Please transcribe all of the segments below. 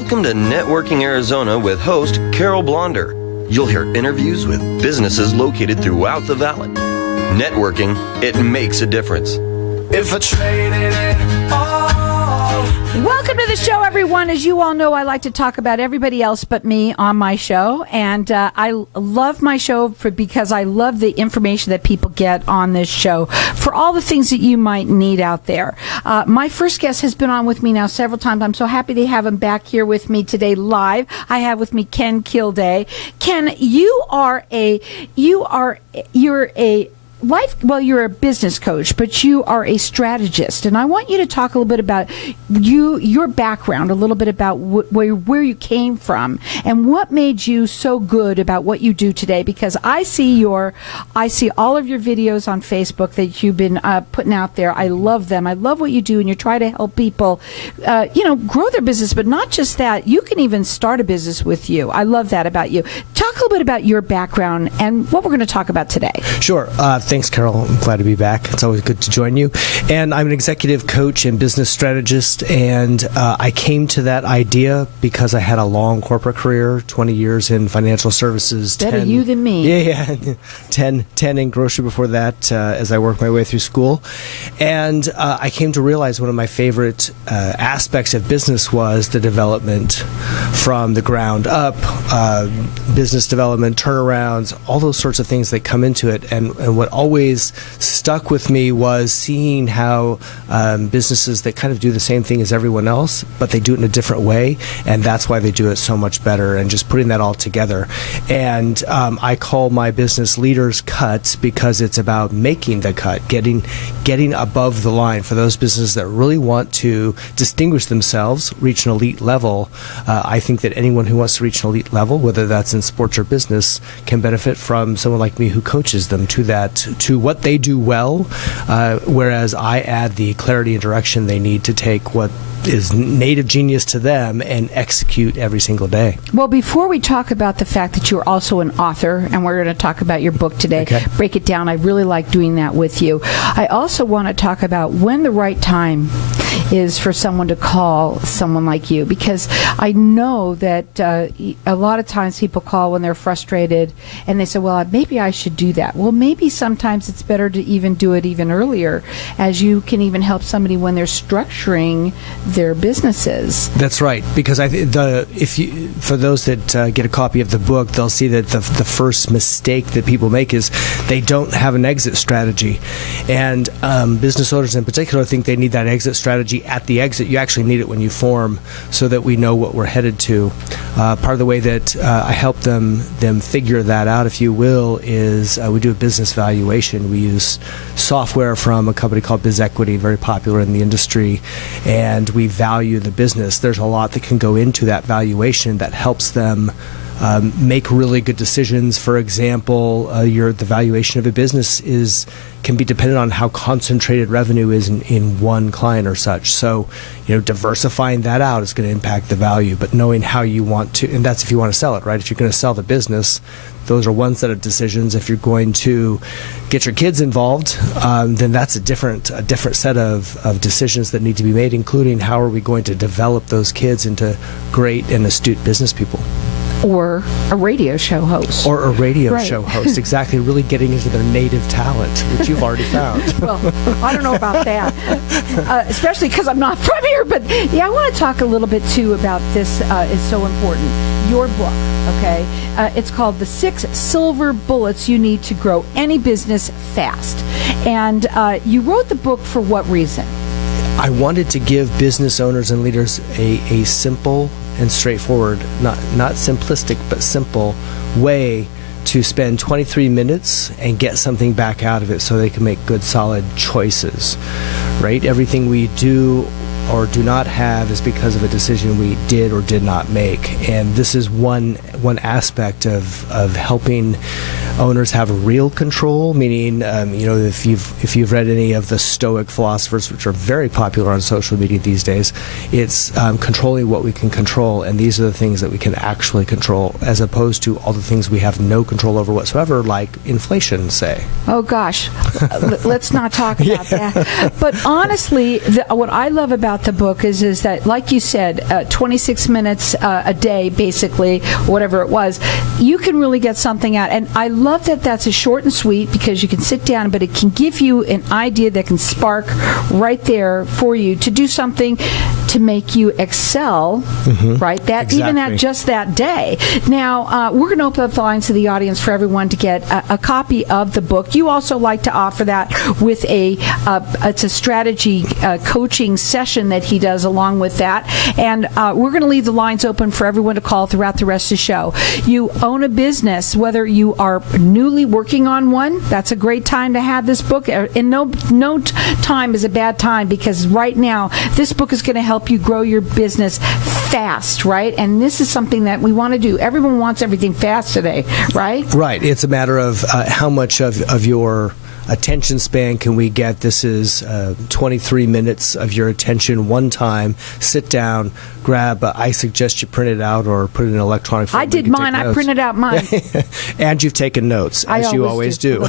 Welcome to Networking Arizona with host Carol Blonder. You'll hear interviews with businesses located throughout the valley. Networking, it makes a difference. If I traded it all. Welcome to the show, everyone. As you all know, I like to talk about everybody else but me on my show. And I love my show because I love the information that people get on this show for all the things that you might need out there. My first guest has been on with me now several times. I'm so happy to have him back here with me today live. I have with me Ken Kilday. Ken, you're a business coach, but you are a strategist, and I want you to talk a little bit about your background, a little bit about where you came from, and what made you so good about what you do today. Because I see all of your videos on Facebook that you've been putting out there. I love them. I love what you do, and you try to help people, grow their business. But not just that, you can even start a business with you. I love that about you. Talk a little bit about your background and what we're going to talk about today. Sure. Thanks, Carol. I'm glad to be back. It's always good to join you. And I'm an executive coach and business strategist, and I came to that idea because I had a long corporate career, 20 years in financial services. Better you than me. Yeah. 10 in grocery before that as I worked my way through school. And I came to realize one of my favorite aspects of business was the development from the ground up, business development, turnarounds, all those sorts of things that come into it. And what always stuck with me was seeing how businesses that kind of do the same thing as everyone else, but they do it in a different way, and that's why they do it so much better, and just putting that all together. And I call my business Leaders Cut because it's about making the cut, getting above the line for those businesses that really want to distinguish themselves, reach an elite level. I think that anyone who wants to reach an elite level, whether that's in sports or business, can benefit from someone like me who coaches them to that, to what they do well, whereas I add the clarity and direction they need to take what is native genius to them and execute every single day. Well, before we talk about the fact that you're also an author, and we're going to talk about your book today, break it down. I really like doing that with you. I also want to talk about when the right time is for someone to call someone like you, because I know that a lot of times people call when they're frustrated and they say, well, maybe I should do that. Well, maybe sometimes it's better to even do it even earlier, as you can even help somebody when they're structuring their businesses. That's right, because for those that get a copy of the book, they'll see that the first mistake that people make is they don't have an exit strategy, and business owners in particular think they need that exit strategy at the exit. You actually need it when you form, so that we know what we're headed to. Part of the way that I help them figure that out, if you will, is we do a business valuation. We use software from a company called Biz Equity, very popular in the industry, and we value the business. There's a lot that can go into that valuation that helps them make really good decisions. For example, the valuation of a business can be dependent on how concentrated revenue is in one client or such. So, diversifying that out is going to impact the value, but knowing how you want to, and that's if you want to sell it, right? If you're going to sell the business, those are one set of decisions. If you're going to get your kids involved, then that's a different set of decisions that need to be made, including how are we going to develop those kids into great and astute business people. Or a radio show host. Or a radio show host, exactly. Really getting into their native talent, which you've already found. Well, I don't know about that, especially because I'm not from here. But yeah, I want to talk a little bit too about this. Is so important. Your book, okay? It's called The 6 Silver Bullets You Need to Grow Any Business Fast. And you wrote the book for what reason? I wanted to give business owners and leaders a simple and straightforward, not simplistic, but simple way to spend 23 minutes and get something back out of it so they can make good, solid choices, right? Everything we do or do not have is because of a decision we did or did not make. And this is one aspect of helping owners have real control, meaning if you've read any of the Stoic philosophers, which are very popular on social media these days, it's controlling what we can control, and these are the things that we can actually control, as opposed to all the things we have no control over whatsoever, like inflation, say. Oh gosh, let's not talk about that. But honestly, what I love about the book is that, like you said, 26 minutes a day, basically, whatever it was, you can really get something out. And I love that that's a short and sweet, because you can sit down, but it can give you an idea that can spark right there for you to do something to make you excel, right? That Exactly. even at just that day. Now, we're going to open up the lines to the audience for everyone to get a copy of the book. You also like to offer that with it's a strategy coaching session that he does along with that. And we're going to leave the lines open for everyone to call throughout the rest of the show. You own a business, whether you are newly working on one, that's a great time to have this book. And no time is a bad time, because right now this book is going to help you grow your business fast, right? And this is something that we want to do. Everyone wants everything fast today, right? Right. It's a matter of how much of your attention span can we get. This is 23 minutes of your attention one time. Sit down, grab. I suggest you print it out or put it in electronic form. I did mine. I printed out mine. And you've taken notes, as you always do.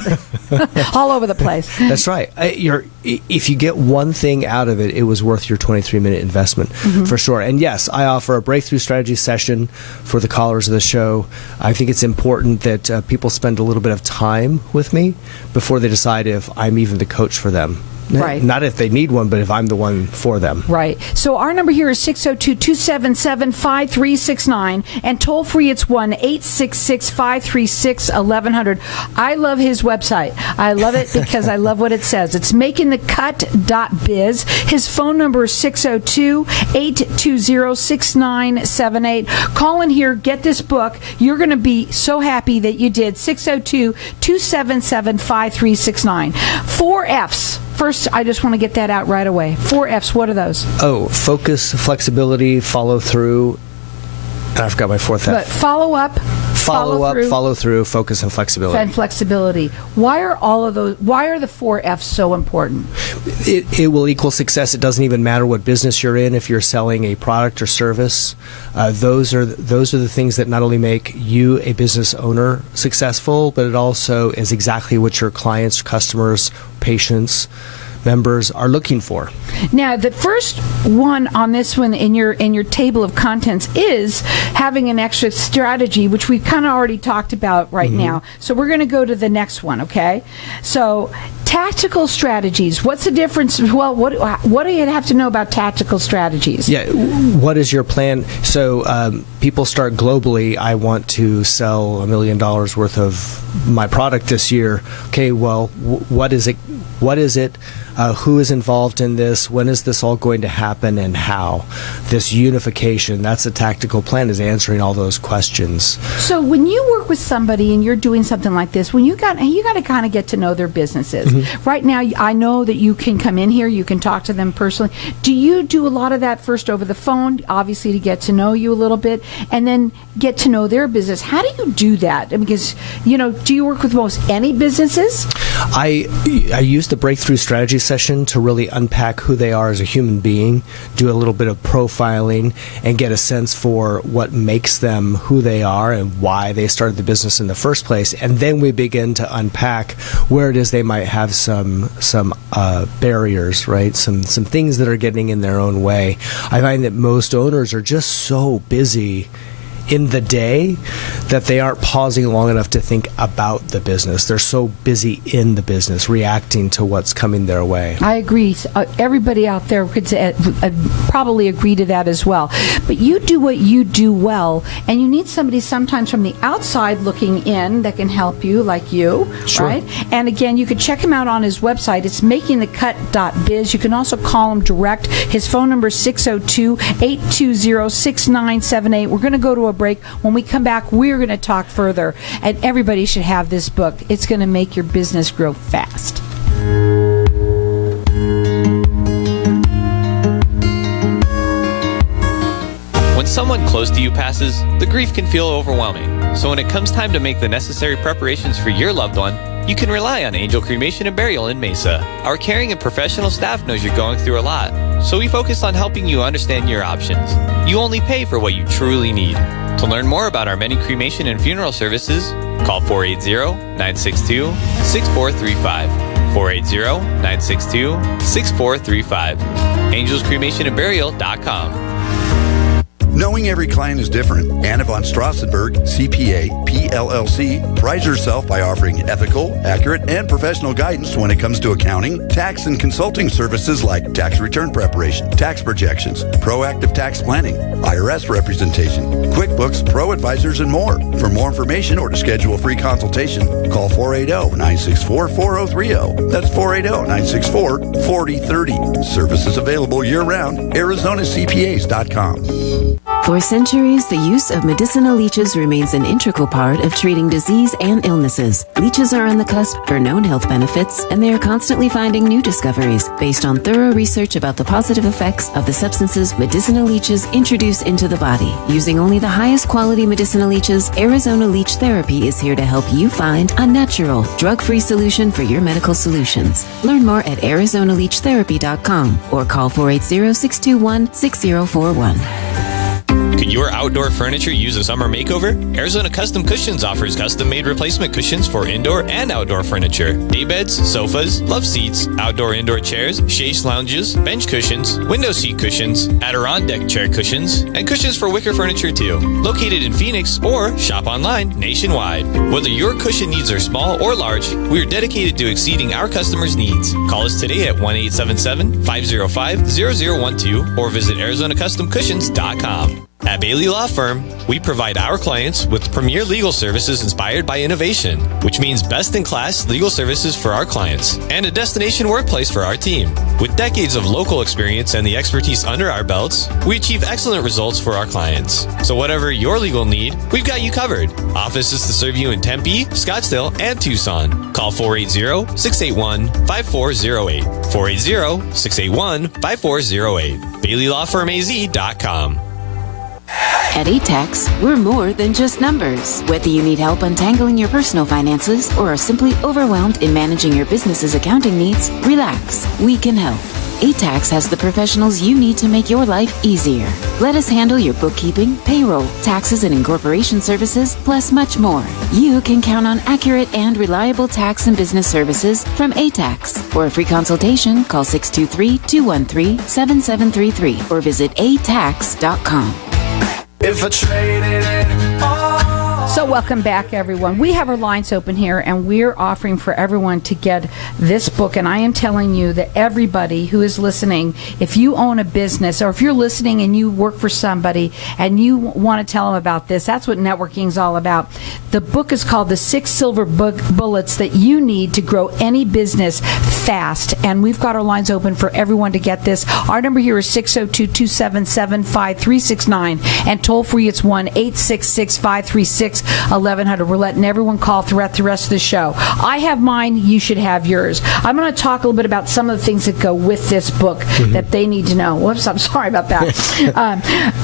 All over the place. That's right. If you get one thing out of it, it was worth your 23-minute investment, for sure. And yes, I offer a breakthrough strategy session for the callers of the show. I think it's important that people spend a little bit of time with me before they decide if I'm even the coach for them. Right. Not if they need one, but if I'm the one for them. Right. So our number here is 602-277-5369, and toll free it's 1-866-536-1100. I love his website. I love it because I love what it says. It's makingthecut.biz. His phone number is 602-820-6978. Call in here, get this book. You're going to be so happy that you did. 602-277-5369. 4 F's. First, I just want to get that out right away. 4 F's, what are those? Oh, focus, flexibility, follow through. And I forgot my 4th F. But follow up, follow through, focus, and flexibility. And flexibility. Why are all of those? Why are the 4 F's so important? It will equal success. It doesn't even matter what business you're in. If you're selling a product or service, those are the things that not only make you a business owner successful, but it also is exactly what your clients, customers, patients, members are looking for. Now, the first one on this one in your table of contents is having an extra strategy, which we've kind of already talked about right now. So we're going to go to the next one, okay? So tactical strategies. What's the difference? Well, what do you have to know about tactical strategies? Yeah, what is your plan? So people start globally. I want to sell $1 million worth of my product this year. Okay, well, what is it? What is it? Who is involved in this? When is this all going to happen, and how? This unification, that's a tactical plan, is answering all those questions. So when you work with somebody and you're doing something like this, when you got to kind of get to know their businesses. Right now, I know that you can come in here, you can talk to them personally. Do you do a lot of that first over the phone, obviously to get to know you a little bit, and then get to know their business? How do you do that? Because, do you work with most any businesses? I use the breakthrough strategy session to really unpack who they are as a human being, do a little bit of profiling, and get a sense for what makes them who they are and why they started the business in the first place. And then we begin to unpack where it is they might have some barriers, right? Some things that are getting in their own way. I find that most owners are just so busy in the day that they aren't pausing long enough to think about the business. They're so busy in the business, reacting to what's coming their way. I agree. Everybody out there could probably agree to that as well. But you do what you do well, and you need somebody sometimes from the outside looking in that can help you, like you, Sure. right? And again, you could check him out on his website. It's makingthecut.biz. You can also call him direct. His phone number is 602-820-6978. We're going to go to a break. When we come back, we're going to talk further. And everybody should have this book. It's going to make your business grow fast. When someone close to you passes, the grief can feel overwhelming. So when it comes time to make the necessary preparations for your loved one, you can rely on Angel Cremation and Burial in Mesa. Our caring and professional staff knows you're going through a lot, so we focus on helping you understand your options. You only pay for what you truly need. To learn more about our many cremation and funeral services, call 480-962-6435. 480-962-6435. AngelsCremationandBurial.com. Knowing every client is different, Anna von Strassenberg, CPA, PLLC, prides herself by offering ethical, accurate, and professional guidance when it comes to accounting, tax, and consulting services like tax return preparation, tax projections, proactive tax planning, IRS representation, QuickBooks, Pro Advisors, and more. For more information or to schedule a free consultation, call 480-964-4030. That's 480-964-4030. Services available year-round. ArizonaCPAs.com. For centuries, the use of medicinal leeches remains an integral part of treating disease and illnesses. Leeches are on the cusp for known health benefits, and they are constantly finding new discoveries based on thorough research about the positive effects of the substances medicinal leeches introduce into the body. Using only the highest quality medicinal leeches, Arizona Leech Therapy is here to help you find a natural, drug-free solution for your medical solutions. Learn more at ArizonaLeechTherapy.com or call 480-621-6041. Could your outdoor furniture use a summer makeover? Arizona Custom Cushions offers custom-made replacement cushions for indoor and outdoor furniture. Daybeds, sofas, love seats, outdoor-indoor chairs, chaise lounges, bench cushions, window seat cushions, Adirondack chair cushions, and cushions for wicker furniture too. Located in Phoenix or shop online nationwide. Whether your cushion needs are small or large, we are dedicated to exceeding our customers' needs. Call us today at 1-877-505-0012 or visit ArizonaCustomCushions.com. At Bailey Law Firm, we provide our clients with premier legal services inspired by innovation, which means best-in-class legal services for our clients and a destination workplace for our team. With decades of local experience and the expertise under our belts, we achieve excellent results for our clients. So whatever your legal need, we've got you covered. Offices to serve you in Tempe, Scottsdale, and Tucson. Call 480-681-5408. 480-681-5408. BaileyLawFirmAZ.com. At ATAX, we're more than just numbers. Whether you need help untangling your personal finances or are simply overwhelmed in managing your business's accounting needs, relax. We can help. ATAX has the professionals you need to make your life easier. Let us handle your bookkeeping, payroll, taxes, and incorporation services, plus much more. You can count on accurate and reliable tax and business services from ATAX. For a free consultation, call 623-213-7733 or visit atax.com. If I traded it all. So welcome back, everyone. We have our lines open here, and we're offering for everyone to get this book. And I am telling you that everybody who is listening, if you own a business or if you're listening and you work for somebody and you want to tell them about this, that's what networking is all about. The book is called The 6 Silver Bullets That You Need to Grow Any Business Fast. And we've got our lines open for everyone to get this. Our number here is 602-277-5369. And toll free, it's 1-866-536-1100. We're letting everyone call throughout the rest of the show. I have mine. You should have yours. I'm going to talk a little bit about some of the things that go with this book that they need to know. Whoops, I'm sorry about that.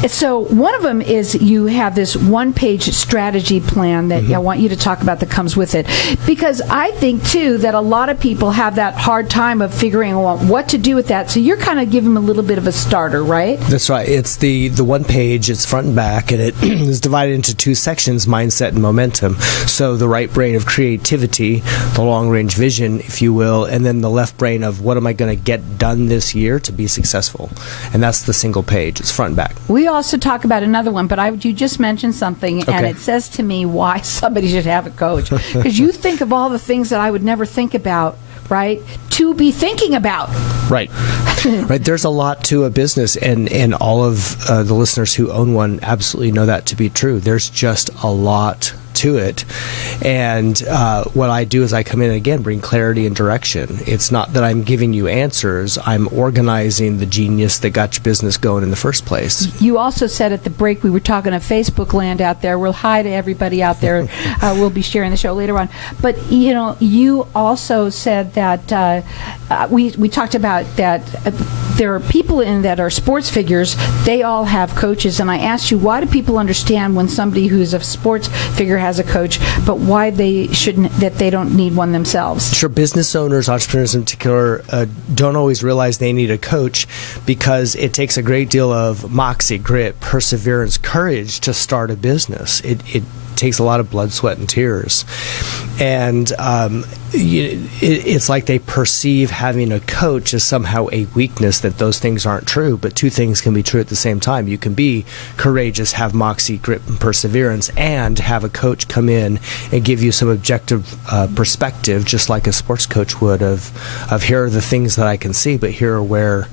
So one of them is you have this one-page strategy plan that I want you to talk about that comes with it. Because I think, too, that a lot of people have that hard time of figuring out what to do with that. So you're kind of giving them a little bit of a starter, right? That's right. It's the one page. It's front and back, and it is divided into 2 sections, mindset and momentum. So the right brain of creativity, the long-range vision, if you will, and then the left brain of what am I going to get done this year to be successful. And that's the single page. It's front and back. We also talk about another one, but you just mentioned something, and it says to me why somebody should have a coach. Because you think of all the things that I would never think about, right, to be thinking about. Right. Right. There's a lot to a business, and all of the listeners who own one absolutely know that to be true. There's just a lot to it. And what I do is I come in and again bring clarity and direction. It's not that I'm giving you answers. I'm organizing the genius that got your business going in the first place. You also said at the break, we were talking to Facebook land out there. We'll hi to everybody out there. We'll be sharing the show later on. But, you also said that we talked about that there are people in that are sports figures. They all have coaches. And I asked you, why do people understand when somebody who's a sports figure has a coach, but why they shouldn't, that they don't need one themselves? Sure, business owners, entrepreneurs in particular, don't always realize they need a coach because it takes a great deal of moxie, grit, perseverance, courage to start a business. It takes a lot of blood, sweat, and tears. And it's like they perceive having a coach as somehow a weakness, that those things aren't true. But two things can be true at the same time. You can be courageous, have moxie, grit, and perseverance, and have a coach come in and give you some objective perspective, just like a sports coach would, of here are the things that I can see, but here are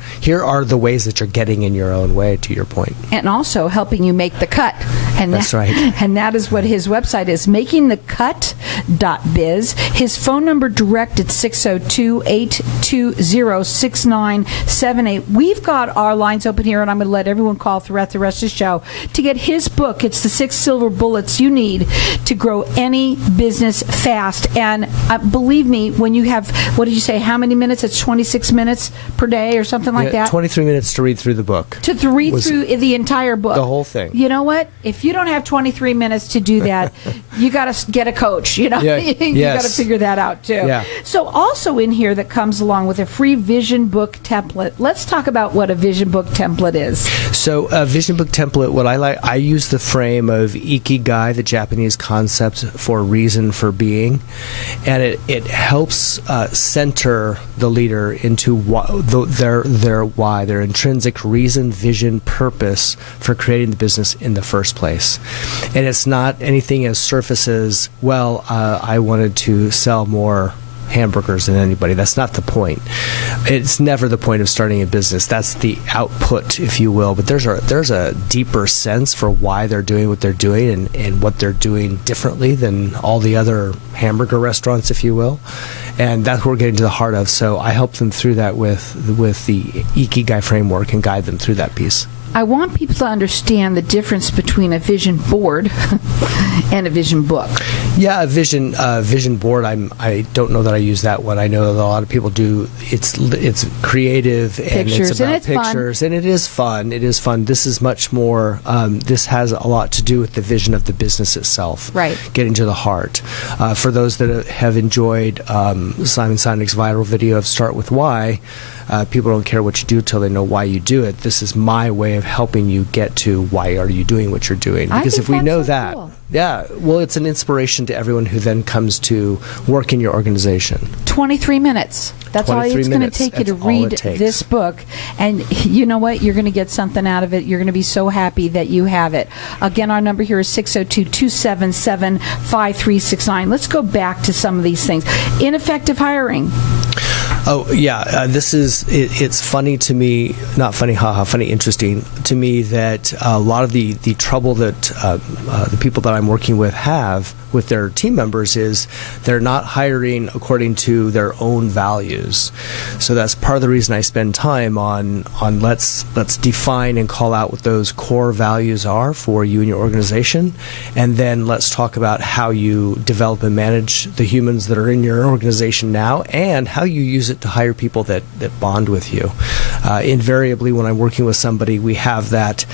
the ways that you're getting in your own way, to your point. And also helping you make the cut. And that's right. And that is what his website is, makingthecut.biz. His phone number direct at 602-820-6978. We've got our lines open here, and I'm going to let everyone call throughout the rest of the show to get his book. It's the 6 silver bullets you need to grow any business fast. And believe me, when you have, what did you say, how many minutes? It's 26 minutes per day or something like that? 23 minutes to read through the book. To read through the entire book. The whole thing. You know what? If you don't have 23 minutes to do that, you got to get a coach. You got to figure that out too. Yeah. So also in here that comes along with a free vision book template. Let's talk about what a vision book template is. So a vision book template, what I use the frame of Ikigai, the Japanese concept for reason for being, and it helps center the leader into their intrinsic reason, vision, purpose for creating the business in the first place. And it's not anything as surface as, well, I wanted to sell more hamburgers than anybody. That's not the point. It's never the point of starting a business. That's the output, if you will. But there's a deeper sense for why they're doing what they're doing and what they're doing differently than all the other hamburger restaurants, if you will. And that's what we're getting to the heart of. So I help them through that with the Ikigai framework and guide them through that piece. I want people to understand the difference between a vision board and a vision book. Yeah, a vision board. I don't know that I use that one. I know that a lot of people do. It's creative and it's about pictures, and it is fun. It is fun. This is much more. This has a lot to do with the vision of the business itself. Right. Getting to the heart. For those that have enjoyed Simon Sinek's viral video of Start With Why. People don't care what you do till they know why you do it. This is my way of helping you get to why are you doing what you're doing. Because if we know that, cool. Yeah, well, it's an inspiration to everyone who then comes to work in your organization. 23 minutes. That's all it's going to take you to read this book. And you know what? You're going to get something out of it. You're going to be so happy that you have it. Again, our number here is 602-277-5369. Let's go back to some of these things. Ineffective hiring. Oh, yeah. It's funny to me, not funny, funny, interesting to me that a lot of the trouble that the people that I'm working with have with their team members is they're not hiring according to their own values. So that's part of the reason I spend time on let's define and call out what those core values are for you and your organization, and then let's talk about how you develop and manage the humans that are in your organization now and how you use it to hire people that bond with you. Invariably, when I'm working with somebody, we have that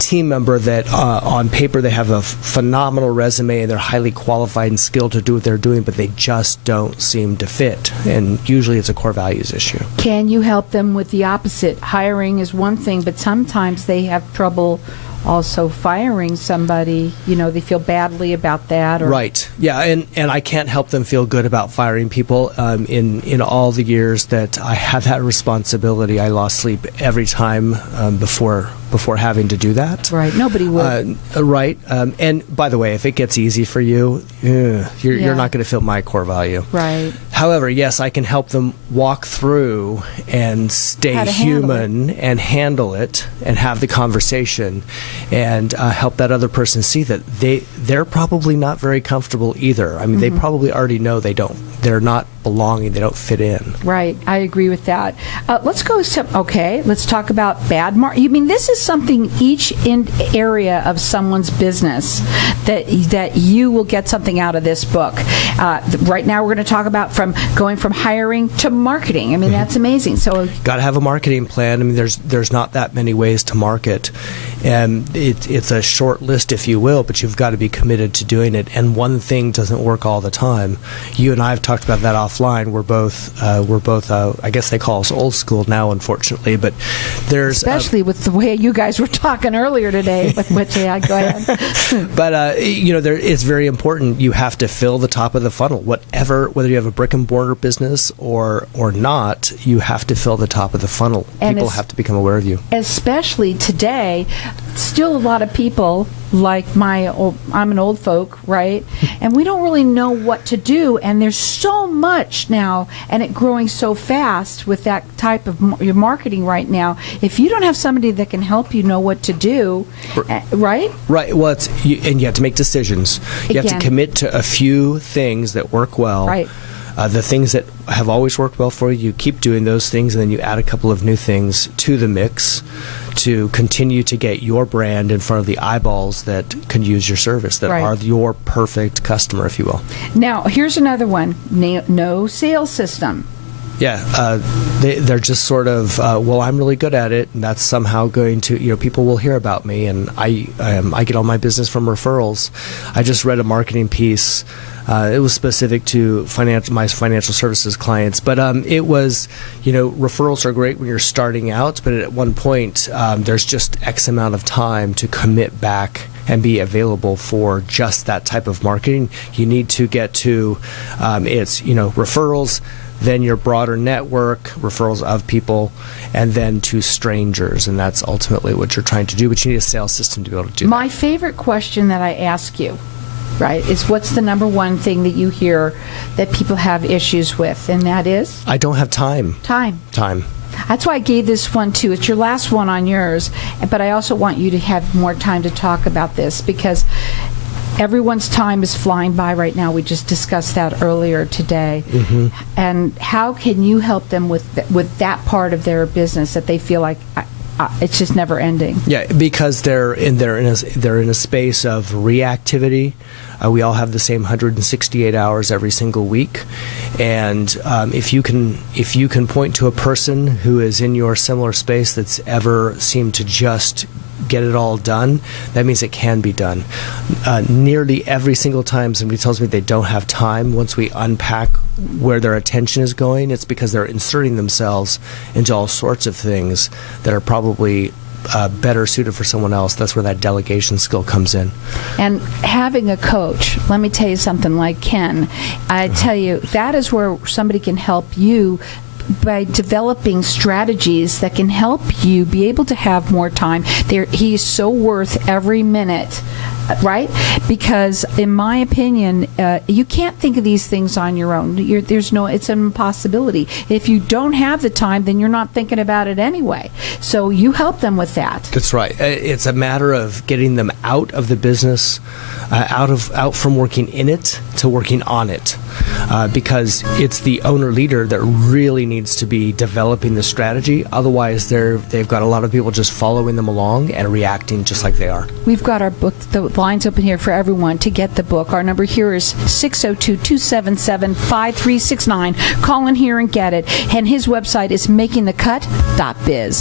team member that on paper they have a phenomenal resume and they're highly qualified and skilled to do what they're doing, but they just don't seem to fit. And usually it's a core values issue. Can you help them with the opposite? Hiring is one thing, but sometimes they have trouble also firing somebody. They feel badly about that. Right. Yeah, and I can't help them feel good about firing people. In all the years that I had that responsibility, I lost sleep every time before before having to do that. Right. Nobody would. Right. And by the way, if it gets easy for you, you're not going to feel my core value. Right. However, yes, I can help them walk through and stay human and handle it and have the conversation and help that other person see that they're probably not very comfortable either. I mean, they probably already know they're not belonging, they don't fit in. Right, I agree with that. Let's talk about bad marketing. You mean this is something each area of someone's business that you will get something out of this book. Right now we're going to talk about going from hiring to marketing. I mean, that's amazing. So got to have a marketing plan. I mean, there's not that many ways to market. And it's a short list, if you will, but you've got to be committed to doing it. And one thing doesn't work all the time. You and I have talked about that offline. We're both I guess they call us old school now, unfortunately. But there's especially with the way you guys were talking earlier today. Go ahead. But it's very important. You have to fill the top of the funnel. Whether you have a brick and mortar business or not, you have to fill the top of the funnel. People have to become aware of you. Especially today. Still a lot of people like I'm an old folk, right? And we don't really know what to do. And there's so much now, and it growing so fast with that type of marketing right now. If you don't have somebody that can help you know what to do, right? Right. Well, and you have to make decisions. You have to commit to a few things that work well. Right. The things that have always worked well for you, you keep doing those things, and then you add a couple of new things to the mix to continue to get your brand in front of the eyeballs that can use your service, that are your perfect customer, if you will. Now, here's another one. No sales system. Yeah, they're just sort of, I'm really good at it, and that's somehow going to, people will hear about me, and I get all my business from referrals. I just read a marketing piece. It was specific to my financial services clients, but it was, referrals are great when you're starting out, but at one point there's just X amount of time to commit back and be available for just that type of marketing. You need to get to referrals, then your broader network, referrals of people, and then to strangers, and that's ultimately what you're trying to do, but you need a sales system to be able to do that. My favorite question that I ask you, right, is what's the number one thing that you hear that people have issues with, and that is? I don't have time. Time. That's why I gave this one too. It's your last one on yours, but I also want you to have more time to talk about this because everyone's time is flying by right now. We just discussed that earlier today. Mm-hmm. And how can you help them with that part of their business that they feel like it's just never ending? Yeah, because they're in a space of reactivity. We all have the same 168 hours every single week, and if you can point to a person who is in your similar space that's ever seemed to just get it all done, that means it can be done. Nearly every single time somebody tells me they don't have time, once we unpack where their attention is going, it's because they're inserting themselves into all sorts of things that are probably better suited for someone else. That's where that delegation skill comes in. And having a coach, let me tell you something like Ken, I tell you, that is where somebody can help you by developing strategies that can help you be able to have more time. He's so worth every minute, right? Because in my opinion, you can't think of these things on your own. It's an impossibility. If you don't have the time, then you're not thinking about it anyway. So you help them with that. That's right. It's a matter of getting them out of the business, out from working in it to working on it. Because it's the owner-leader that really needs to be developing the strategy. Otherwise, they've got a lot of people just following them along and reacting just like they are. We've got our book, the lines open here for everyone to get the book. Our number here is 602-277-5369. Call in here and get it. And his website is makingthecut.biz.